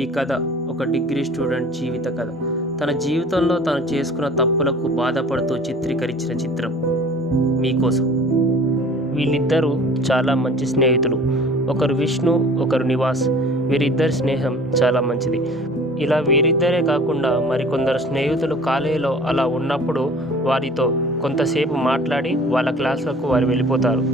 ఈ కథ ఒక డిగ్రీ స్టూడెంట్ జీవిత కథ. తన జీవితంలో తాను చేసుకున్న తప్పులకు బాధపడుతూ చిత్రీకరించిన చిత్రం మీకోసం. వీళ్ళిద్దరూ చాలా మంచి స్నేహితులు. ఒకరు విష్ణు, ఒకరు నివాస్. వీరిద్దరి స్నేహం చాలా మంచిది. ఇలా వీరిద్దరే కాకుండా మరికొందరు స్నేహితులు కాలేజీలో అలా ఉన్నప్పుడు వారితో కొంతసేపు మాట్లాడి వాళ్ళ క్లాసులకు వారు వెళ్ళిపోతారు.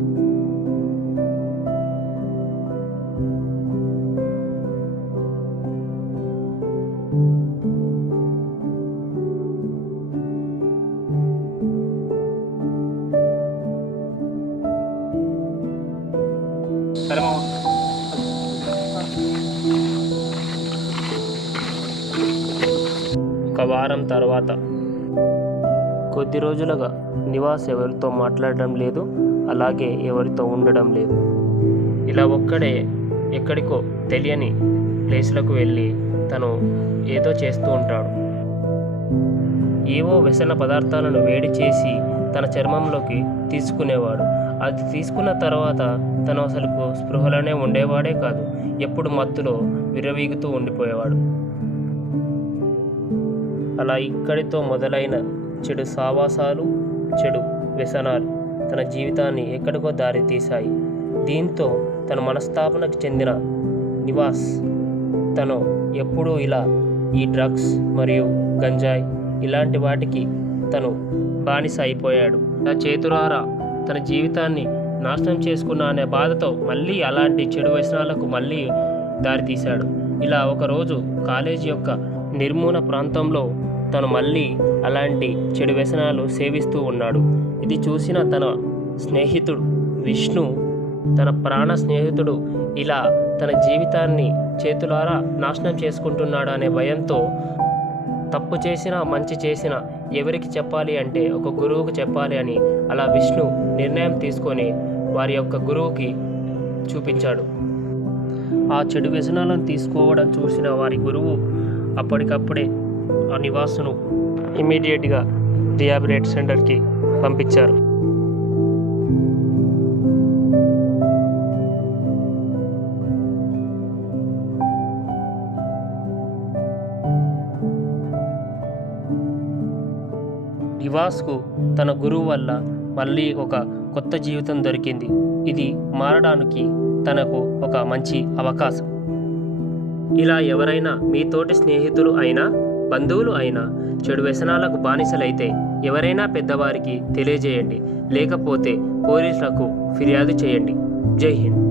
ఒక వారం తర్వాత కొద్ది రోజులుగా నివాస్ ఎవరితో మాట్లాడడం లేదు, అలాగే ఎవరితో ఉండడం లేదు. ఇలా ఒక్కడే ఎక్కడికో తెలియని ప్లేస్లకు వెళ్ళి తను ఏదో చేస్తూ ఉంటాడు. ఏవో వ్యసన పదార్థాలను వేడి చేసి తన చర్మంలోకి తీసుకునేవాడు. అది తీసుకున్న తర్వాత తను అసలుకు స్పృహలోనే ఉండేవాడే కాదు. ఎప్పుడు మత్తులో విర్రవీగుతూ ఉండిపోయేవాడు. అలా ఇక్కడితో మొదలైన చెడు సావాసాలు, చెడు వ్యసనాలు తన జీవితాన్ని ఎక్కడికో దారి తీశాయి. దీంతో తన మనస్తాపనకు చెందిన నివాస్ తను ఎప్పుడూ ఇలా ఈ డ్రగ్స్ మరియు గంజాయి ఇలాంటి వాటికి తను బానిస అయిపోయాడు. ఆ చేతురారా తన జీవితాన్ని నాశనం చేసుకున్నా అనే బాధతో మళ్ళీ అలాంటి చెడు వ్యసనాలకు మళ్ళీ దారితీశాడు. ఇలా ఒకరోజు కాలేజీ యొక్క నిర్మూల ప్రాంతంలో తను మళ్ళీ అలాంటి చెడు వ్యసనాలు సేవిస్తూ ఉన్నాడు. ఇది చూసిన తన స్నేహితుడు విష్ణు, తన ప్రాణ స్నేహితుడు ఇలా తన జీవితాన్ని చేతులారా నాశనం చేసుకుంటున్నాడు అనే భయంతో తప్పు చేసినా మంచి చేసినా ఎవరికి చెప్పాలి అంటే ఒక గురువుకు చెప్పాలి అని అలా విష్ణు నిర్ణయం తీసుకొని వారి యొక్క గురువుకి చూపించాడు. ఆ చెడు వ్యసనాలను తీసుకోవడం చూసిన వారి గురువు అప్పటికప్పుడే ఆ నివాసును ఇమీడియట్గా రిహాబిలిటేషన్ సెంటర్కి పంపించారు. నివాస్కు తన గురువు వల్ల మళ్ళీ ఒక కొత్త జీవితం దొరికింది. ఇది మారడానికి తనకు ఒక మంచి అవకాశం. ఇలా ఎవరైనా మీ తోటి స్నేహితులు అయినా బంధువులు అయినా చెడు వ్యసనాలకు బానిసలైతే ఎవరైనా పెద్దవారికి తెలియజేయండి, లేకపోతే పోలీసులకు ఫిర్యాదు చేయండి. జై హింద్.